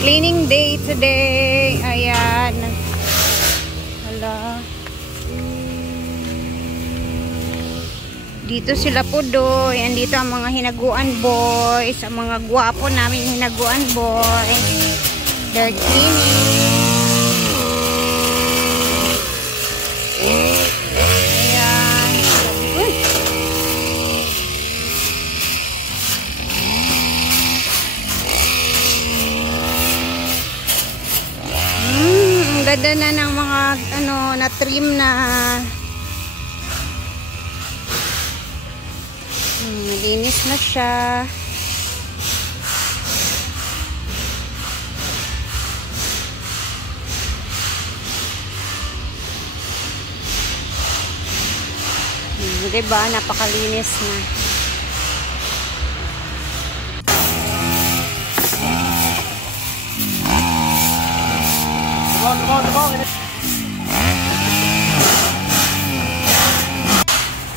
Cleaning day today. Ayan. Hala. Dito sila po do. Ayan dito ang mga hinaguan boys. Ang mga gwapo namin hinaguan boys. They're cleaning. Ayan. Uy. Ang ganda na ng mga na trim na. Malinis na siya. Diba? Napakalinis na.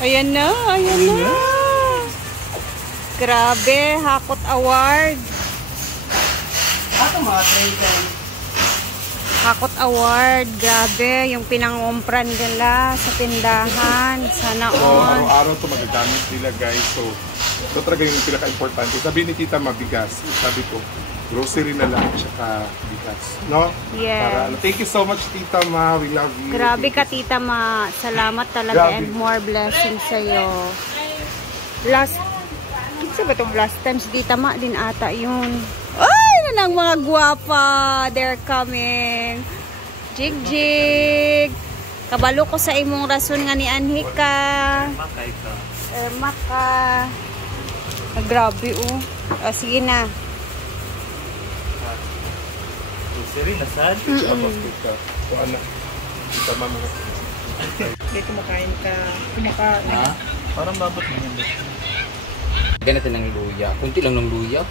Ayan na, ayan na. Grabe, Hakot Award. Hakot Award, grabe, yung pinangumpran nila sa tindahan. Sana all. Araw-araw ito magagamit nila guys. So, ito talaga yung pinaka-importante. Sabi ni Tita mabigas. Sabi ko, grocery na lang, tsaka bigas. No? Yes. Thank you so much, Tita Ma. We love you. Grabe ka, Tita Ma. Salamat talaga and more blessings sa'yo. Last times, Tita Ma din ata yun. Ay, na ng mga guwapa. They're coming. Jig. Kabalo ko sa imong rason nga ni Anhika. Maka. Grabe, oh. Sige na. Siri, nasaan? Hindi kumakain ka. Kumakain. Ha? Parang babot mo yun. Lagyan natin ng luya. Kunti lang ng luya.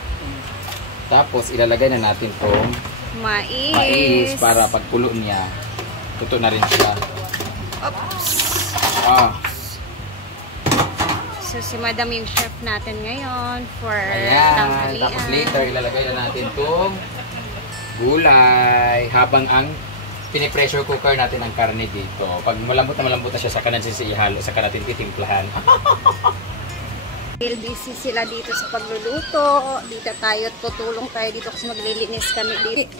Tapos ilalagay na natin itong mais para pagpulo niya. Tuto na rin siya. Oops. So si Madam yung chef natin ngayon for tanghalian. Tapos later ilalagay na natin itong gulay habang ang pinipressure cooker natin ang karne dito. Pag malambot na siya, saka natin ihalo, saka natin titimplahan. Busy sila dito sa pagluluto. Dito tayo, tutulong tayo dito kasi maglilinis kami dito.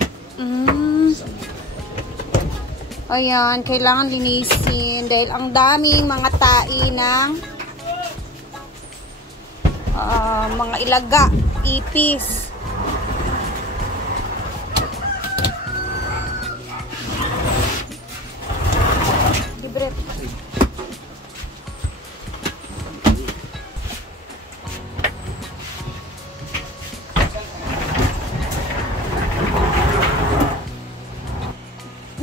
Ayan, kailangan linisin dahil ang daming mga tai ng mga ilaga, ipis. Libre.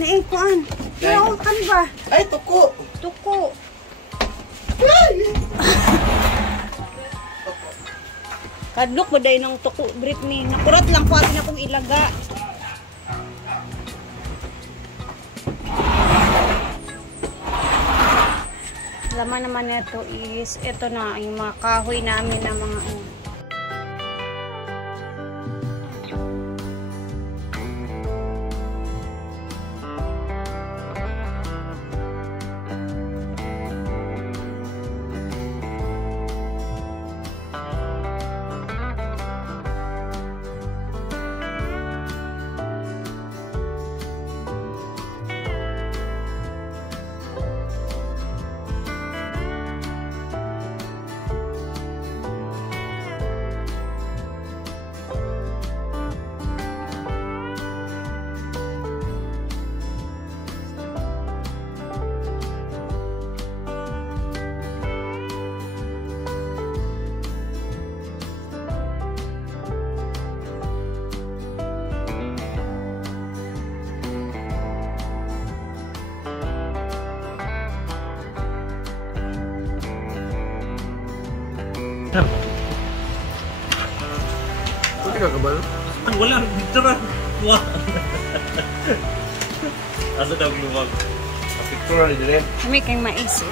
Naikuan. Naikuan ba? Ay, tuko! Tuko. Kadlok ba dahil ng tuko, Britney? Nakurot lang po atin akong ilaga. Laman naman ito is, ito na, yung mga kahoy namin na mga Pwede ka kabal? Wala, dito na. Wah. Asa daw lumag? Picture ni dire. kami kayong mais.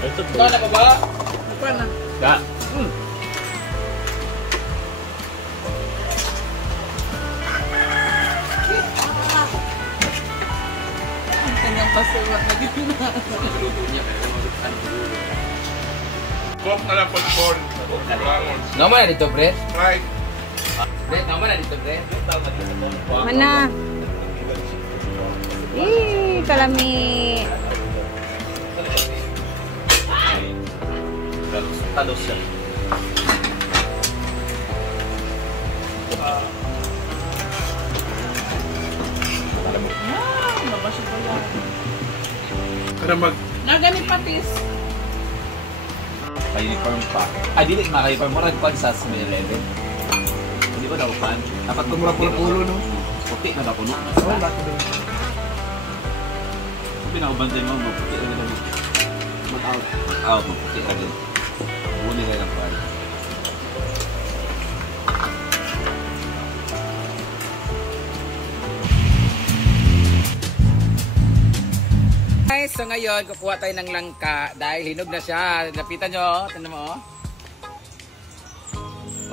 Ito na ba ba? Ano na? Da. Masuwat na gano'n na. Luto niya, pero ano Cook na lang pag-corn. Bangon. naman na dito, Brett. Right. Brett, naman na dito, Brett. Mana? Kalami. Talos siya. Mabasyo ko yan. Para mag... Nagani patis. Uniform pa. Dili maka-uniform mo rin sa 7-Eleven. Hindi ba naupan? Dapat Tumura-pula-pulo, no? puti na kapuno. Oo, laki doon. Sabi na ubantay mo, maputi rin na mag-out. Out, maputi rin. Buli rin ang pala. Guys, so ngayon kukuha tayo ng langka dahil hinog na siya. Lapitan nyo, tignan mo.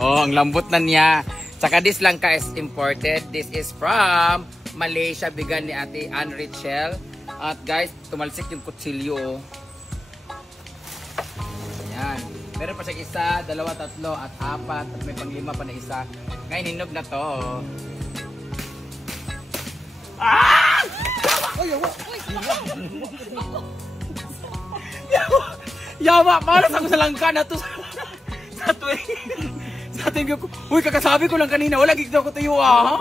Oh, ang lambot na niya. Saka this langka is imported. This is from Malaysia, bigan ni Ate Ann Richel. At guys, tumalsik yung kutsilyo. Ayan. Meron pa siyang isa, dalawa, tatlo, at apat. At may panglima pa na isa. Ngayon hinog na to. Ah! Yawa, malas ako sa langka na to sa tuwing ko. Uy, kakasabi ko lang kanina, wala gigdaw ko tayo ha.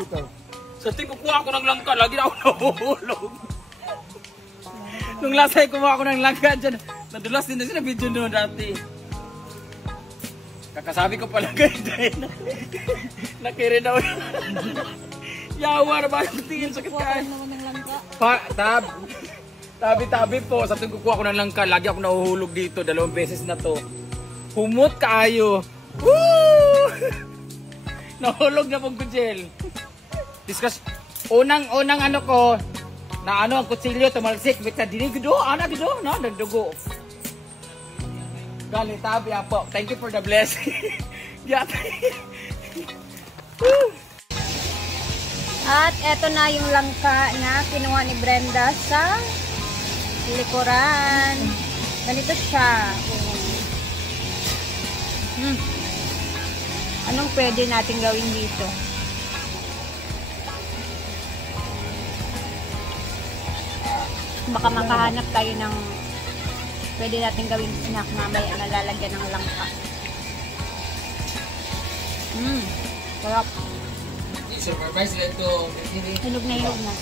Sa tuwing kukuha ako ng langka, lagi na ako nahuhulog. Nung last time kumuha ako ng langka dyan, nadulas din na siya na video noon dati. Kakasabi ko pala ganyan. Nakirin daw. Yawa na ba yung tingin sakit ka? Tabi-tabi po. Sa tuwing kukuha ko ng langka, lagi ako nahuhulog dito. 2 beses na to. Humot kaayo. Woo! Nahulog na pong kutsil. Discuss. Unang ano ko, na ano ang kutsilyo, tumalsik. Bita dinig do, ana gido, no, nagdugo. Gali tabi apo. Thank you for the blessing. At eto na yung langka na kinuha ni Brenda sa likuran. Ganito siya. Anong pwede natin gawin dito? Baka makahanap tayo ng pwede natin gawin snack mamaya na lalagyan ng langka. Sarap. Supervise lang ito. Hinog na hinog na.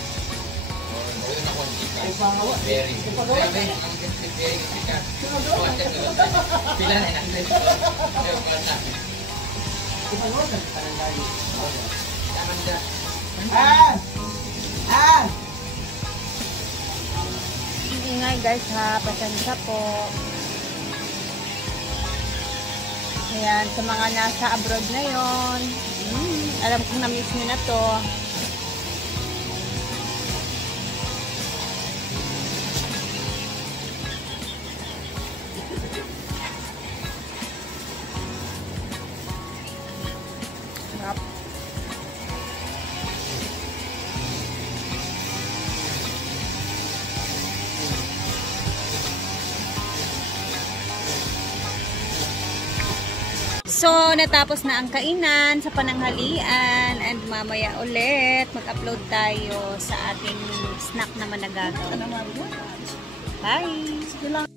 Very. Grabe, ang very sikat. Pila na natin. Ingay guys ha, pasensya po. Ayan, sa mga nasa abroad na yon. Alam kong na-miss nyo na to. Sarap. So, natapos na ang kainan sa pananghalian and mamaya ulit mag-upload tayo sa ating snack naman na gagawin. Bye!